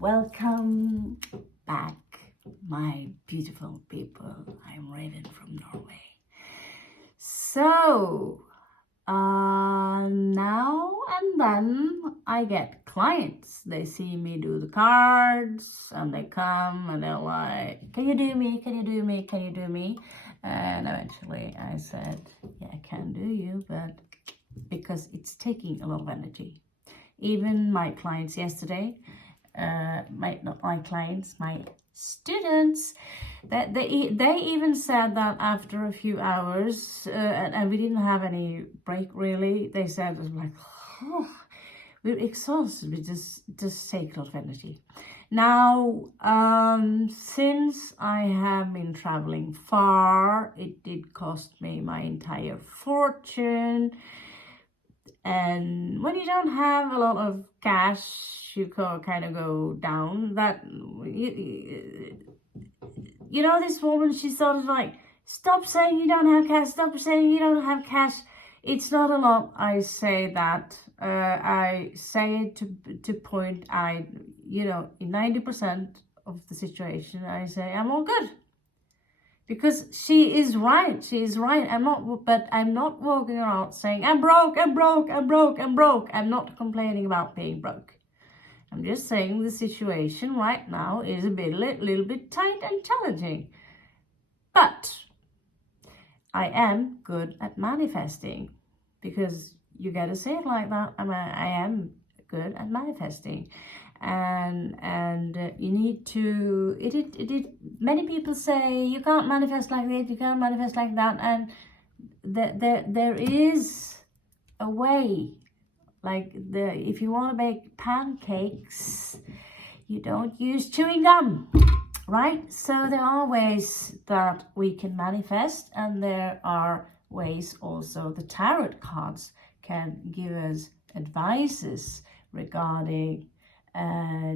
Welcome back, my beautiful people. I'm Raven from Norway. So, now and then I get clients. They see me do the cards and they come and they're like, can you do me? Can you do me? Can you do me? And eventually I said, yeah, I can do you, but because it's taking a lot of energy. Even my clients yesterday, not my clients, my students, that they even said that after a few hours, and we didn't have any break really, they said, it was like, oh, we're exhausted, we just take a lot of energy. Now, since I have been traveling far, it did cost me my entire fortune. And when you don't have a lot of cash, you kind of go down. That you know, this woman, she sort of like, stop saying you don't have cash. Stop saying you don't have cash. It's not a lot. I say that. I say it to point. You know, in 90% of the situation, I say I'm all good. Because she is right. She is right. I'm not walking around saying, I'm broke, I'm broke, I'm broke, I'm broke. I'm not complaining about being broke. I'm just saying the situation right now is a little bit tight and challenging. But I am good at manifesting, because you gotta say it like that. I am good at manifesting. And you need to many people say you can't manifest like this, you can't manifest like that, and there is a way. Like if you want to bake pancakes, you don't use chewing gum, right? So there are ways that we can manifest, and there are ways also the tarot cards can give us advices regarding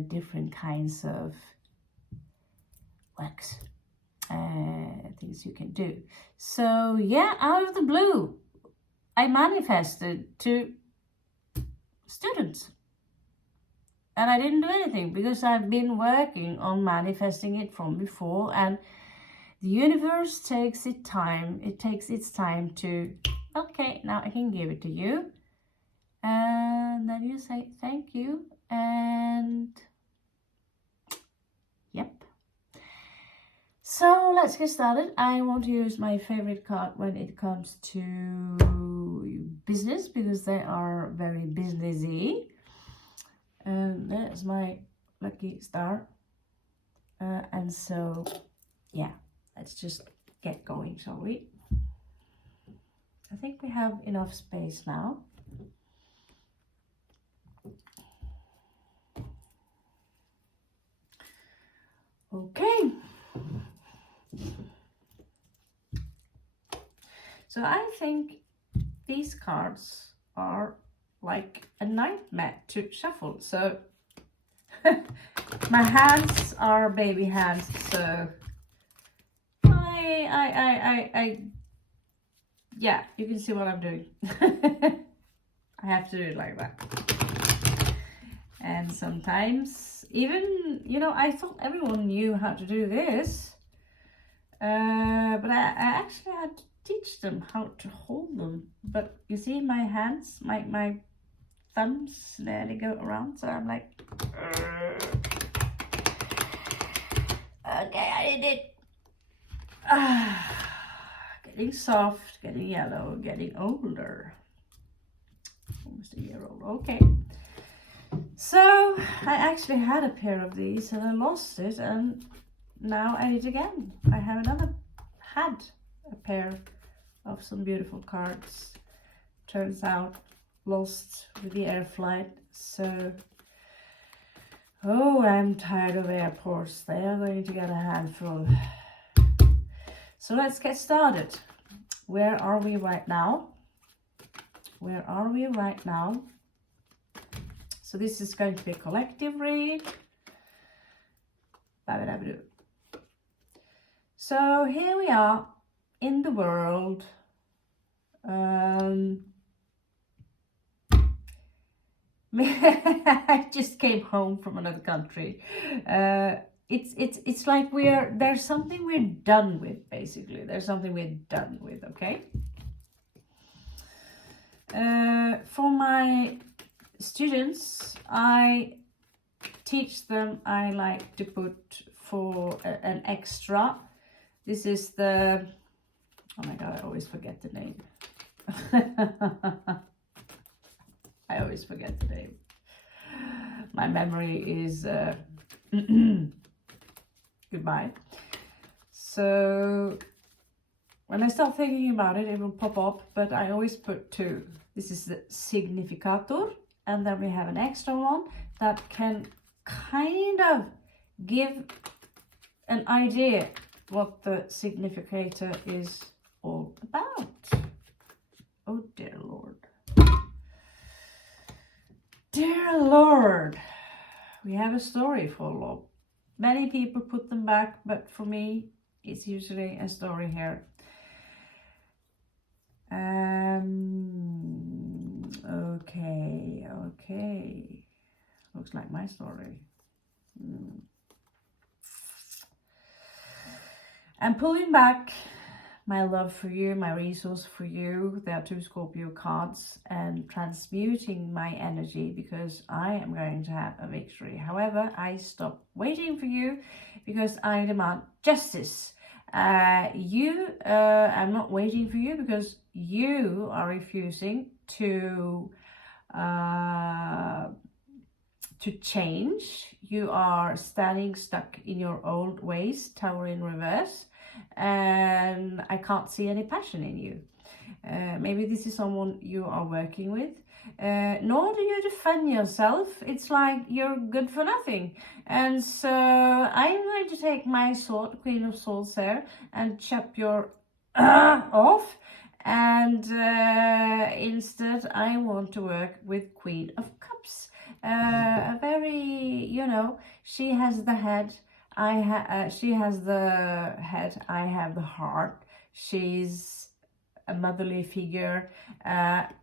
different kinds of works, things you can do. So yeah, out of the blue, I manifested to students, and I didn't do anything because I've been working on manifesting it from before, and the universe takes its time. It takes its time to, okay, now I can give it to you, and then you say thank you. And yep. So let's get started. I want to use my favorite card when it comes to business, because they are very businessy. And there's my lucky star. And so, yeah, let's just get going, shall we? I think we have enough space now. Okay, so I think these cards are like a nightmare to shuffle. So my hands are baby hands, so yeah, you can see what I'm doing. I have to do it like that. And sometimes even, you know, I thought everyone knew how to do this, but I actually had to teach them how to hold them. But you see my hands, my thumbs, there they go around, so I'm like, okay, I did it. Getting soft, getting yellow, getting older. Almost a year old. Okay. So I actually had a pair of these and I lost it, and now I did again. I had a pair of some beautiful cards. Turns out lost with the air flight. So, oh, I'm tired of airports. They are going to get a handful. So let's get started. Where are we right now? Where are we right now? So this is going to be a collective read. So here we are in the world. I just came home from another country. It's like there's something we're done with, basically. There's something we're done with, okay? For my students, I teach them, I like to put for an extra. This is the, oh my god, I always forget the name. I always forget the name. My memory is goodbye. So when I start thinking about it, it will pop up, but I always put two. This is the significator, and then we have an extra one that can kind of give an idea what the significator is all about. Oh dear Lord. Dear Lord, we have a story for love. Many people put them back, but for me, it's usually a story here. Okay. Looks like my story. I'm pulling back my love for you, my resource for you. There are two Scorpio cards, and transmuting my energy because I am going to have a victory. However, I stop waiting for you because I demand justice. I'm not waiting for you because you are refusing to change. You are standing stuck in your old ways, tower in reverse, and I can't see any passion in you. Maybe this is someone you are working with. Nor do you defend yourself. It's like you're good for nothing. And so I'm going to take my sword, Queen of Swords here, and chop your off. And instead I want to work with Queen of Cups. A very, she has the head. She has the head. I have the heart. She's a motherly figure,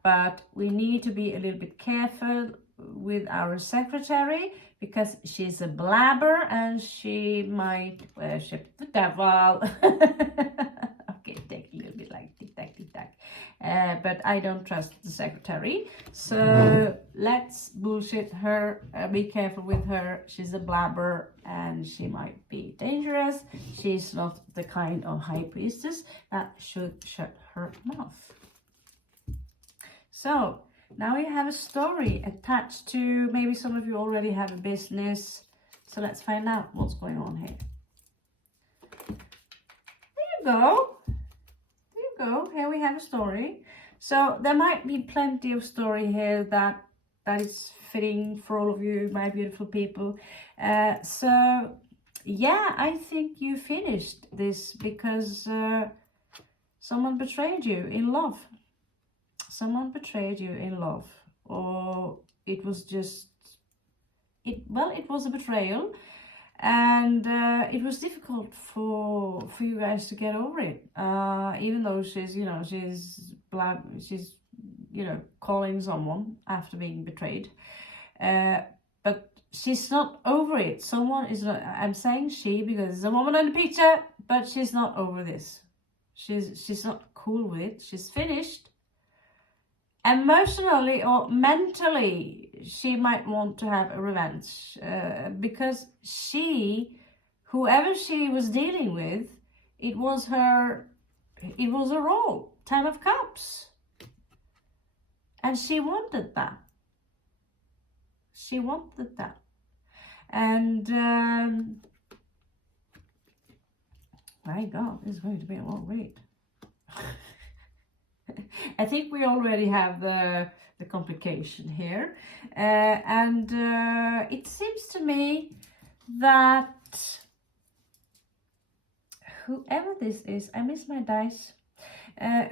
but we need to be a little bit careful with our secretary because she's a blabber and she might worship the devil. Okay, take a little bit like tic-tac, tic-tac. But I don't trust the secretary, so let's bullshit her. Be careful with her. She's a blabber and she might be dangerous. She's not the kind of high priestess that should shut her mouth. So now you have a story attached to, maybe some of you already have a business. So let's find out what's going on here. There you go. Here we have a story. So there might be plenty of story here that is fitting for all of you, my beautiful people. So yeah, I think you finished this because someone betrayed you in love. Someone betrayed you in love, or it was just it was a betrayal. And it was difficult for you guys to get over it, even though she's calling someone after being betrayed, but she's not over it. Someone is not. I'm saying she because there's a woman in the picture, but she's not over this. She's not cool with it. She's finished. Emotionally or mentally, she might want to have a revenge because whoever she was dealing with, it was a role, 10 of Cups. And she wanted that. And my God, this is going to be a long read. I think we already have the complication here, and it seems to me that whoever this is, I miss my dice.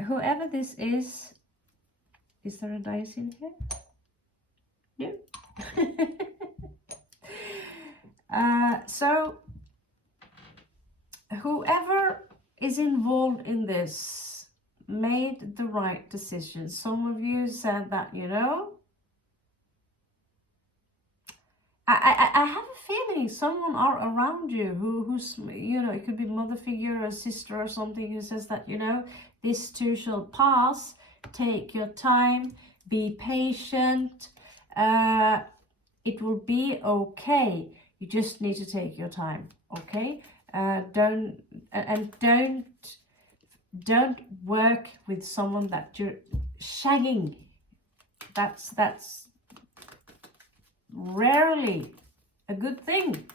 Whoever this is there a dice in here? No. So whoever is involved in this made the right decision. Some of you said that, I have a feeling someone are around you who's, you know, it could be mother figure, a sister or something, who says that, you know, this too shall pass. Take your time, be patient. It will be okay. You just need to take your time, okay? Don't work with someone that you're shagging. That's rarely a good thing.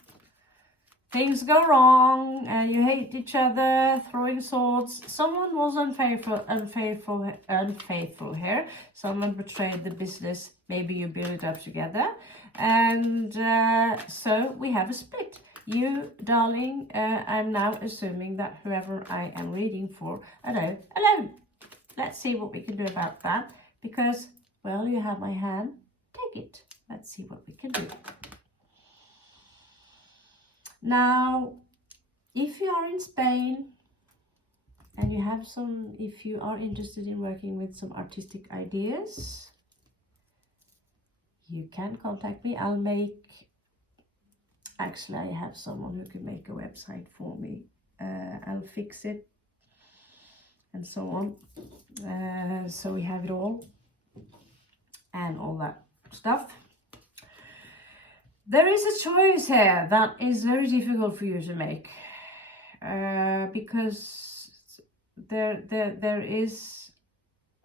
Things go wrong, you hate each other, throwing swords. Someone was unfaithful here. Someone betrayed the business. Maybe you build it up together, and so we have a split. You, darling, I'm now assuming that whoever I am reading for are alone. Let's see what we can do about that, because, well, you have my hand. Take it. Let's see what we can do. Now, if you are in Spain and you have some, if you are interested in working with some artistic ideas, you can contact me. Actually, I have someone who can make a website for me. I'll fix it and so on. So we have it all and all that stuff. There is a choice here that is very difficult for you to make, because there is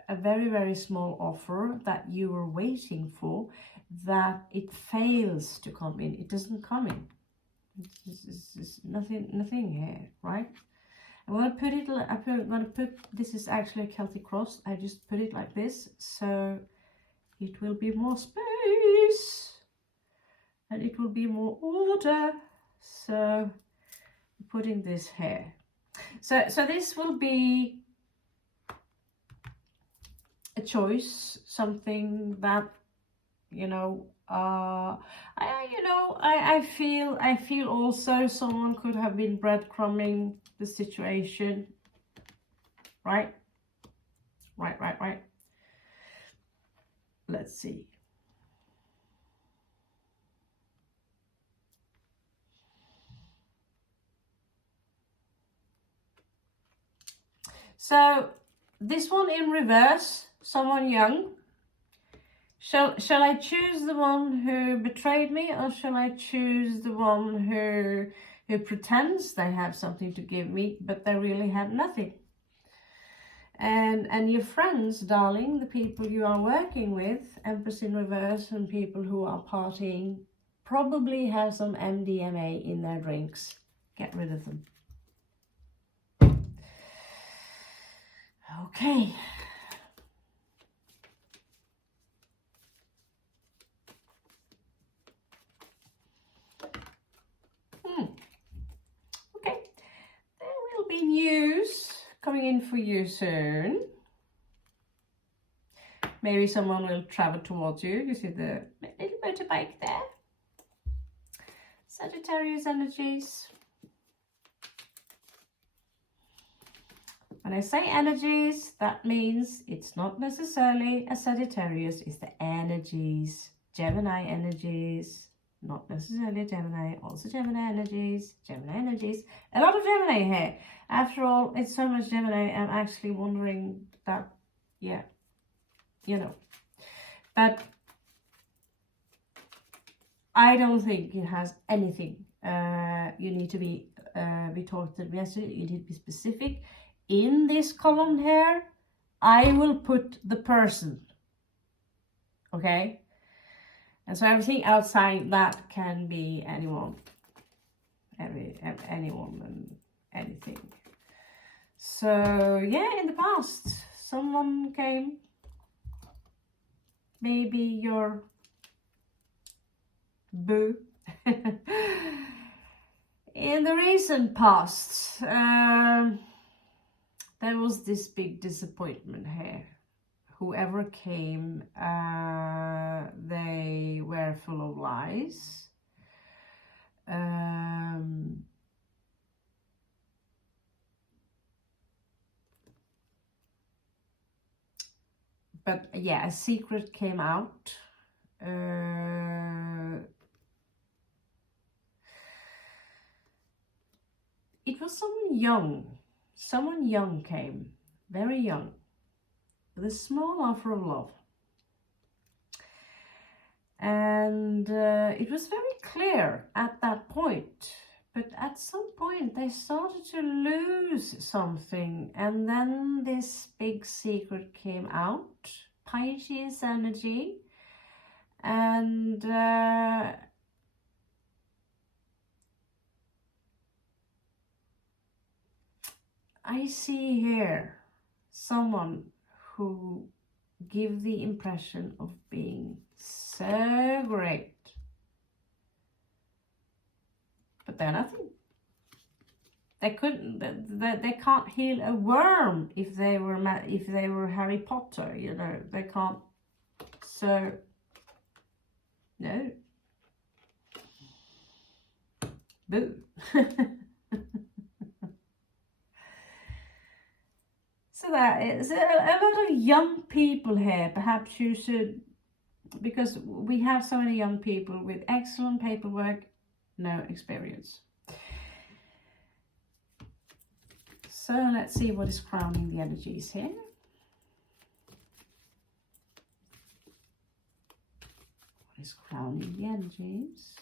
a very, very small offer that you were waiting for, that it fails to come in. It doesn't come in. It's nothing here, right? I'm going to put, this is actually a Celtic cross. I just put it like this, so it will be more space. And it will be more order. So putting this here. So this will be a choice, something that, you know, I feel also someone could have been breadcrumbing the situation. Right. Let's see. So this one in reverse, someone young. Shall I choose the one who betrayed me, or shall I choose the one who pretends they have something to give me, but they really have nothing? And your friends, darling, the people you are working with, Empress in reverse, and people who are partying, probably have some MDMA in their drinks. Get rid of them. Okay. Okay. There will be news coming in for you soon. Maybe someone will travel towards you. You see the little motorbike there. Sagittarius energies. When I say energies, that means it's not necessarily a Sagittarius, it's the energies. Gemini energies, not necessarily Gemini, also Gemini energies, a lot of Gemini here. After all, it's so much Gemini, I'm actually wondering that, yeah, you know. But I don't think it has anything. You need to be talked to yesterday, you need to be specific. In this column here, I will put the person, okay? And so everything outside that can be anyone, anyone and anything. So yeah, in the past, someone came, maybe your boo. In the recent past, there was this big disappointment here. Whoever came, they were full of lies. But yeah, a secret came out. it was someone young came, very young, with a small offer of love. And it was very clear at that point, but at some point they started to lose something, and then this big secret came out, Pisces energy, and I see here someone who give the impression of being so great, but they're nothing. They couldn't. They can't heal a worm if they were Harry Potter. You know, they can't. So no. Boo. So that is a lot of young people here. Perhaps you should, because we have so many young people with excellent paperwork, no experience. So let's see what is crowning the energies here. What is crowning the energies?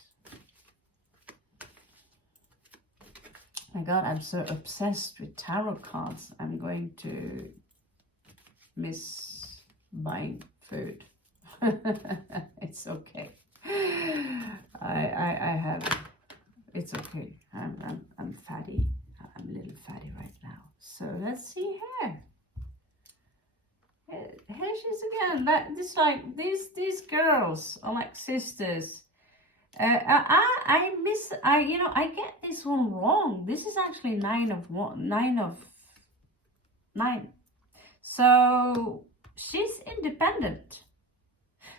My God, I'm so obsessed with tarot cards. I'm going to miss buying food. It's okay. I have. It's okay. I'm fatty. I'm a little fatty right now. So let's see here. Here she is again. These girls are like sisters. I get this one wrong. This is actually 9 of 9. So she's independent.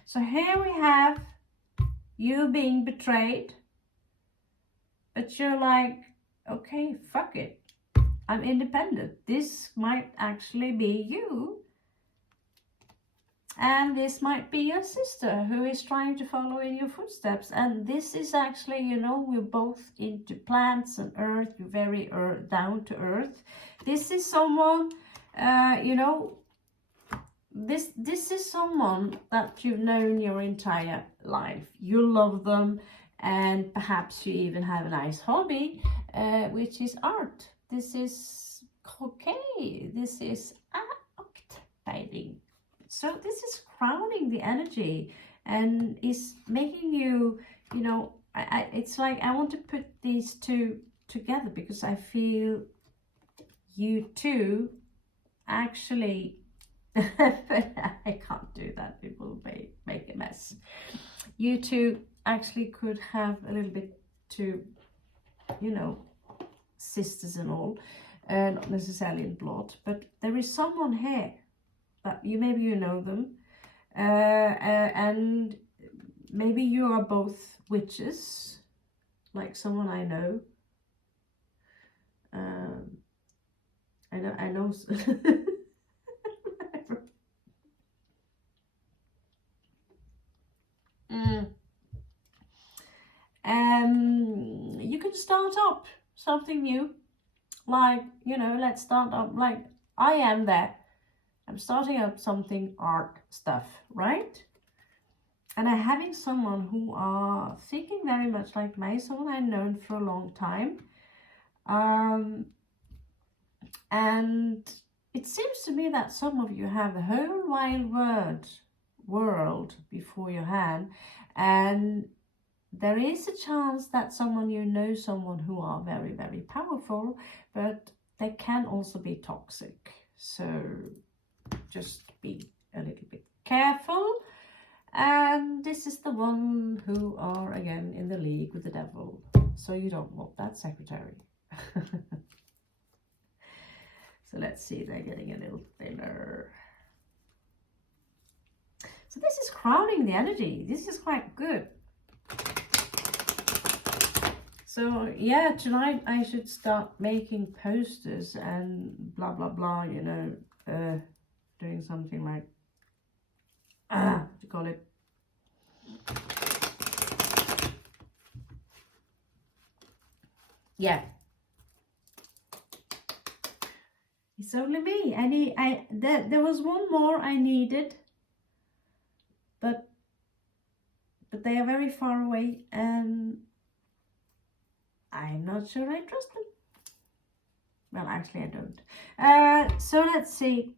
So here we have you being betrayed, but you're like, okay, fuck it. I'm independent. This might actually be you. And this might be your sister who is trying to follow in your footsteps. And this is actually, you know, we're both into plants and earth. You're very down to earth. This is someone, you know, this is someone that you've known your entire life. You love them, and perhaps you even have a nice hobby, which is art. This is okay. This is activating. So this is crowning the energy and is making you, you know, it's like I want to put these two together because I feel you two actually, but I can't do that. It will make a mess. You two actually could have a little bit to, you know, sisters and all, not necessarily in blood, but there is someone here. Maybe you know them, and maybe you are both witches, like someone I know. I know. You can start up something new, like, you know, let's start up, like I am there. I'm starting up something art stuff, right? And I'm having someone who are thinking very much like me, someone I've known for a long time. And it seems to me that some of you have the whole wide world before your hand. And there is a chance that someone you know, someone who are very, very powerful, but they can also be toxic. So just be a little bit careful. And this is the one who are again in the league with the devil. So you don't want that secretary. So let's see, they're getting a little thinner. So this is crowning the energy. This is quite good. So yeah, tonight I should start making posters and blah, blah, blah, you know, doing something like, what do you call it? Yeah. It's only me. There was one more I needed, but they are very far away, and I'm not sure I trust them. Well, actually, I don't. So let's see.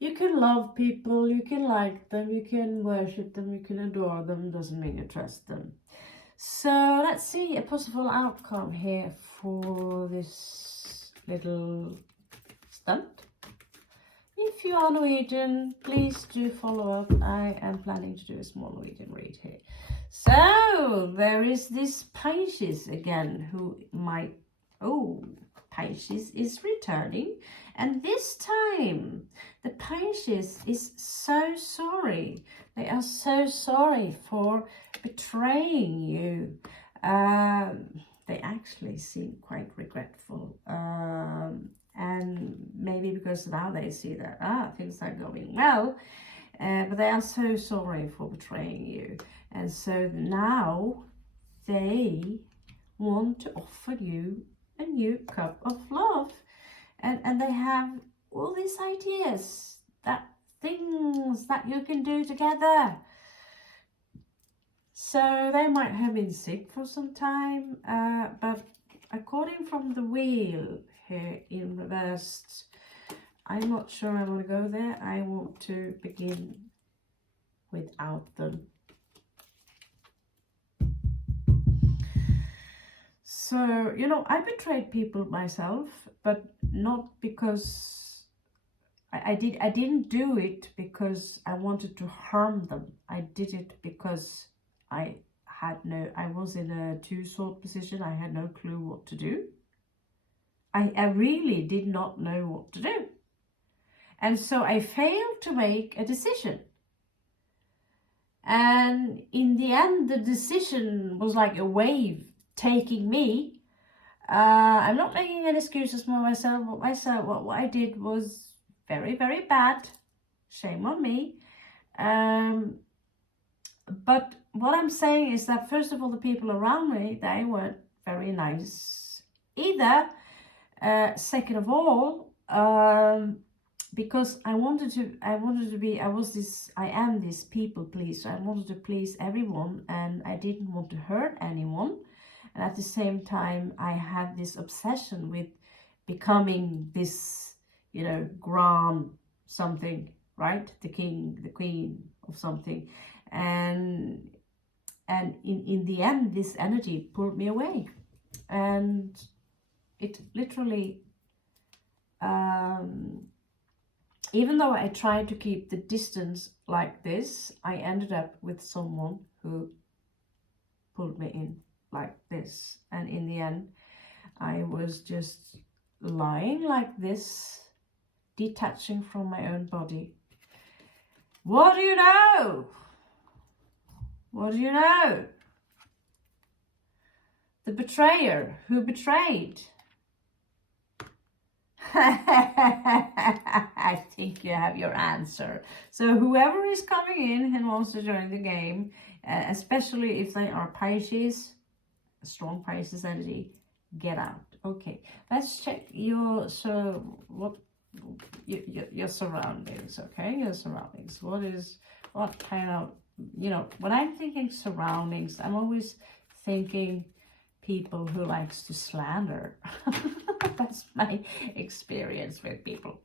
You can love people, you can like them, you can worship them, you can adore them. Doesn't mean you trust them. So let's see a possible outcome here for this little stunt. If you are Norwegian, please do follow up. I am planning to do a small Norwegian read here. So there is this Pisces again who might... Oh, Pisces is returning. And this time, the Pisces is so sorry. They are so sorry for betraying you. They actually seem quite regretful. And maybe because now they see that things are going well, but they are so sorry for betraying you, and so now they want to offer you a new cup of love, and they have all these ideas, that things that you can do together. So they might have been sick for some time, but according from the wheel here in reversed, I'm not sure I want to go there. I want to begin without them. So, you know, I betrayed people myself, but not because I didn't do it because I wanted to harm them. I did it because I was in a two-sword position. I had no clue what to do. I really did not know what to do. And so I failed to make a decision. And in the end, the decision was like a wave taking me. I'm not making any excuses for myself. What I did was very, very bad. Shame on me. But what I'm saying is that, first of all, the people around me, they weren't very nice either. Second of all, because I am this people pleaser. I wanted to please everyone, and I didn't want to hurt anyone. And at the same time, I had this obsession with becoming this, you know, grand something, right? The king, the queen of something. And in the end, this energy pulled me away. And it literally, even though I tried to keep the distance like this, I ended up with someone who pulled me in like this. And in the end, I was just lying like this, detaching from my own body. What do you know? What do you know? The betrayer who betrayed. I think you have your answer. So whoever is coming in and wants to join the game, especially if they are Pisces, a strong Pisces energy, get out. Okay, let's check your surroundings. Okay, your surroundings. What kind of, you know, when I'm thinking surroundings, I'm always thinking people who likes to slander. That's my experience with people.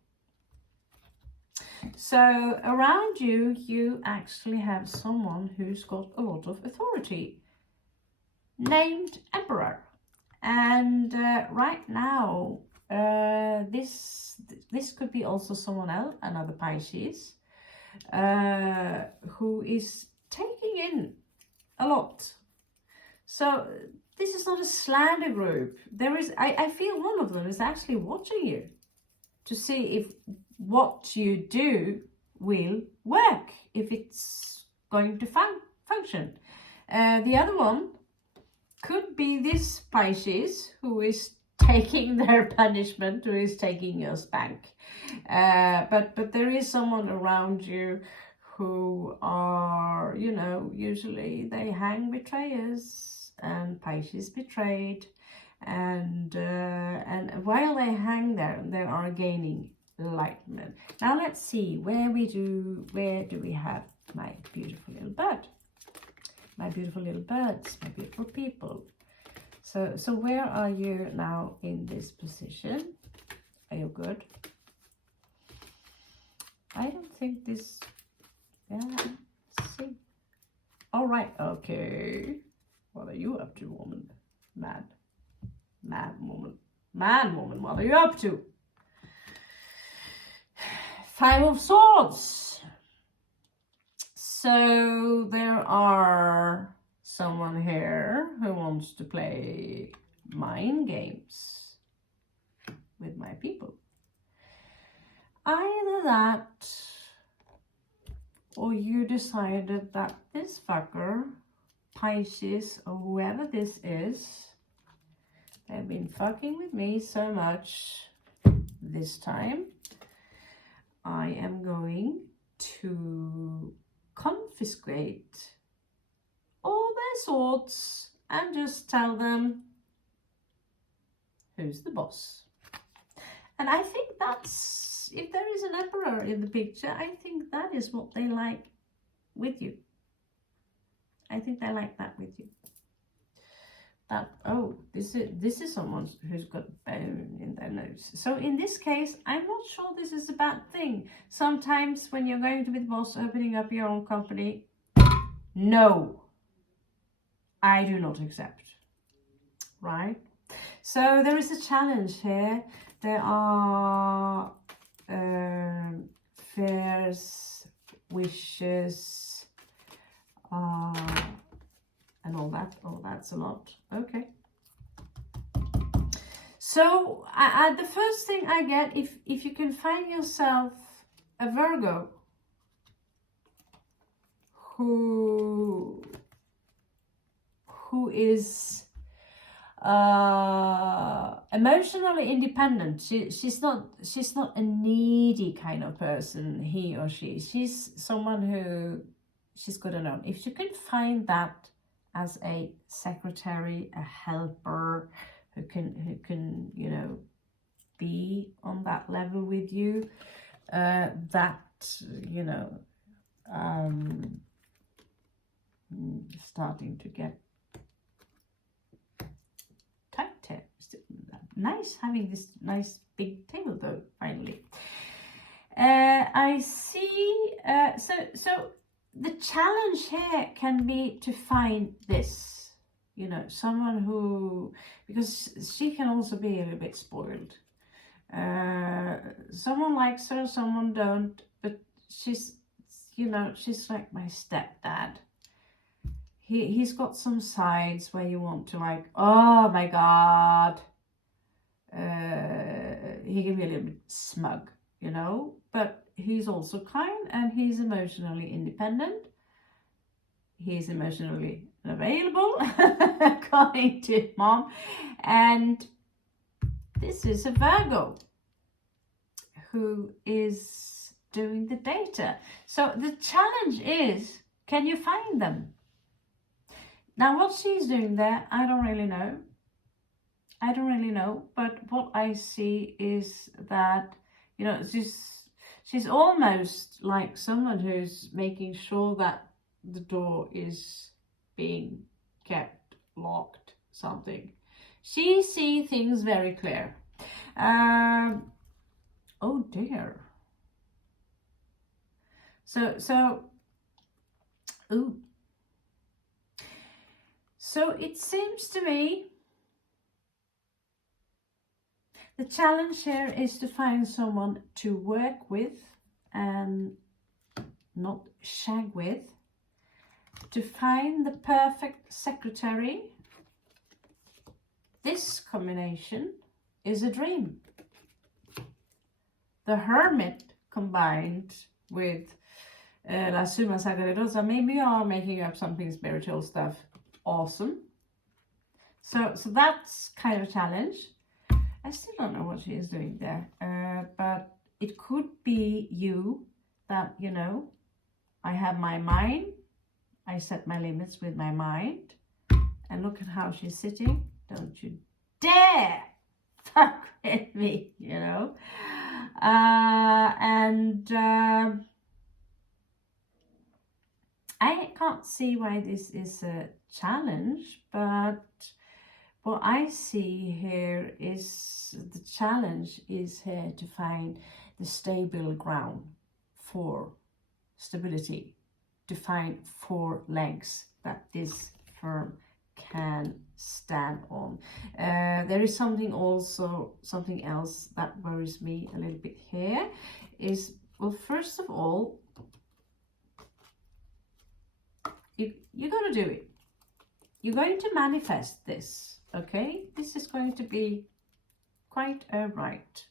So around you, you actually have someone who's got a lot of authority, named Emperor. And right now, this could be also someone else, another Pisces, who is taking in a lot. So this is not a slander group. There is, I feel one of them is actually watching you to see if what you do will work, if it's going to function. The other one could be this Pisces who is taking their punishment, who is taking your spank. But there is someone around you who are, you know, usually they hang betrayers, and Pisces betrayed. and while they hang there, they are gaining enlightenment. Now let's see where do we have my beautiful little bird, my beautiful little birds, my beautiful people. So where are you now in this position? Are you good? I don't think this, yeah, let's see. All right, okay. What are you up to, woman? Mad woman, what are you up to? Five of Swords. So there are someone here who wants to play mind games with my people. Either that, or you decided that this fucker, Pisces, or whoever this is, they've been fucking with me so much. This time I am going to confiscate all their swords and just tell them who's the boss. And I think that's, if there is an emperor in the picture, I think that is what they like with you. I think they like that with you. That, oh, this is someone who's got bone in their nose. So in this case, I'm not sure this is a bad thing. Sometimes when you're going to be the boss, opening up your own company, no, I do not accept, right? So there is a challenge here. There are fears, wishes, and all that. Oh, that's a lot. Okay. So the first thing I get, if you can find yourself a Virgo who is emotionally independent. She's not a needy kind of person, he or she. She's someone who she's good alone. If you can find that as a secretary, a helper, who can you know be on that level with you, that you know starting to get tight here. Nice having this nice big table though, finally. I see, so the challenge here can be to find this, you know, someone who, because she can also be a little bit spoiled. Someone likes her, someone don't, but she's, you know, she's like my stepdad. He's got some sides where you want to like, oh my God. He can be a little bit smug, you know, but he's also kind and he's emotionally independent. He's emotionally available, according to mom. And this is a Virgo who is doing the data. So the challenge is, can you find them? Now, what she's doing there, I don't really know. But what I see is that, you know, she's almost like someone who's making sure that the door is being kept locked, something. She sees things very clear. Oh dear. So, ooh. So it seems to me the challenge here is to find someone to work with and not shag with, to find the perfect secretary. This combination is a dream. The Hermit combined with La Summa Sagrada. Maybe you are making up something spiritual stuff. Awesome. So that's kind of a challenge. I still don't know what she is doing there, but it could be you that, you know, I have my mind, I set my limits with my mind, and look at how she's sitting. Don't you dare fuck with me, you know. I can't see why this is a challenge, but what I see here is the challenge is here to find the stable ground for stability, to find 4 legs that this firm can stand on. There is something else that worries me a little bit here is, well, first of all, you're going to do it. You're going to manifest this, okay? This is going to be quite right.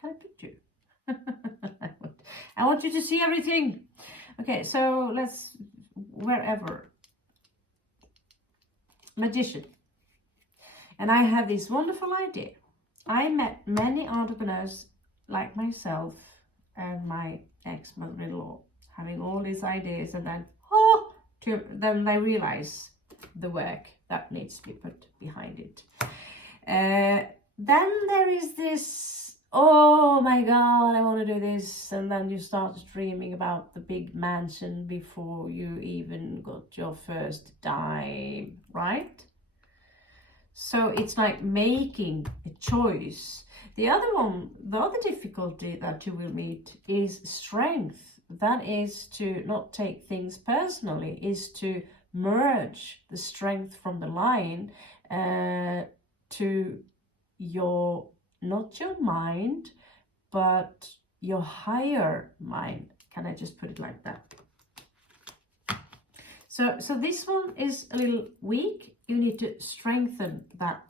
Can I put you? I want you to see everything. Okay, so let's, wherever. Magician. And I have this wonderful idea. I met many entrepreneurs like myself and my ex-mother-in-law having all these ideas, and then then they realize the work that needs to be put behind it. Then there is this, oh my God, I want to do this. And then you start dreaming about the big mansion before you even got your first dime, right? So it's like making a choice. The other difficulty that you will meet is strength. That is to not take things personally, is to merge the strength from the lion to your, not your mind, but your higher mind. Can I just put it like that? So this one is a little weak. You need to strengthen that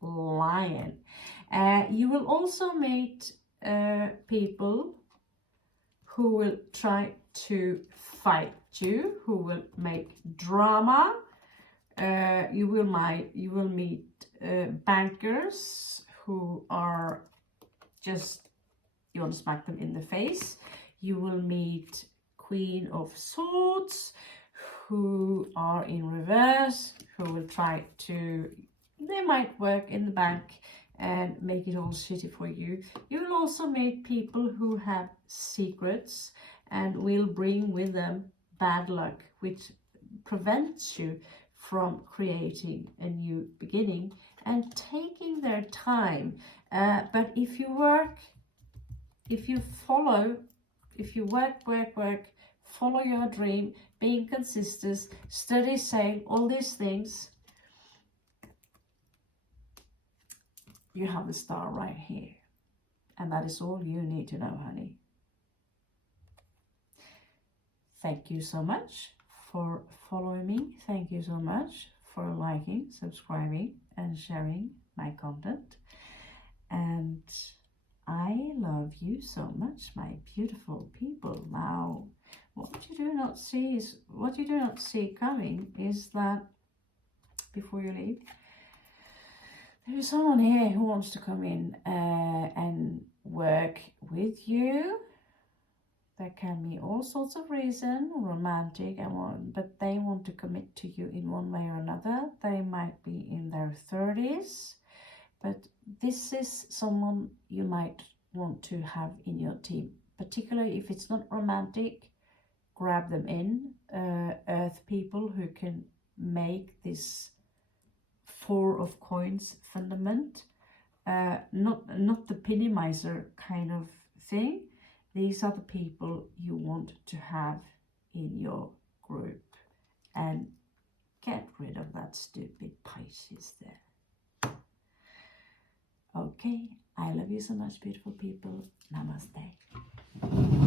lion. You will also meet people who will try to fight you, who will make drama. You will meet bankers who are just, you want to smack them in the face. You will meet Queen of Swords who are in reverse, who will try to, they might work in the bank and make it all shitty for you. You will also meet people who have secrets and will bring with them bad luck, which prevents you from creating a new beginning and taking their time. But if you work, if you work, follow your dream, being consistent, study, save, all these things, you have the star right here. And that is all you need to know, honey. Thank you so much for following me. Thank you so much for liking, subscribing, and sharing my content. And I love you so much, my beautiful people. Now, what you do not see coming is that before you leave, there is someone here who wants to come in and work with you. There can be all sorts of reasons, romantic, but they want to commit to you in one way or another. They might be in their 30s, but this is someone you might want to have in your team. Particularly if it's not romantic, grab them in. Earth people who can make this 4 of coins fundament, not the penny miser kind of thing. These are the people you want to have in your group, and get rid of that stupid Pisces there. Okay, I love you so much, beautiful people. Namaste.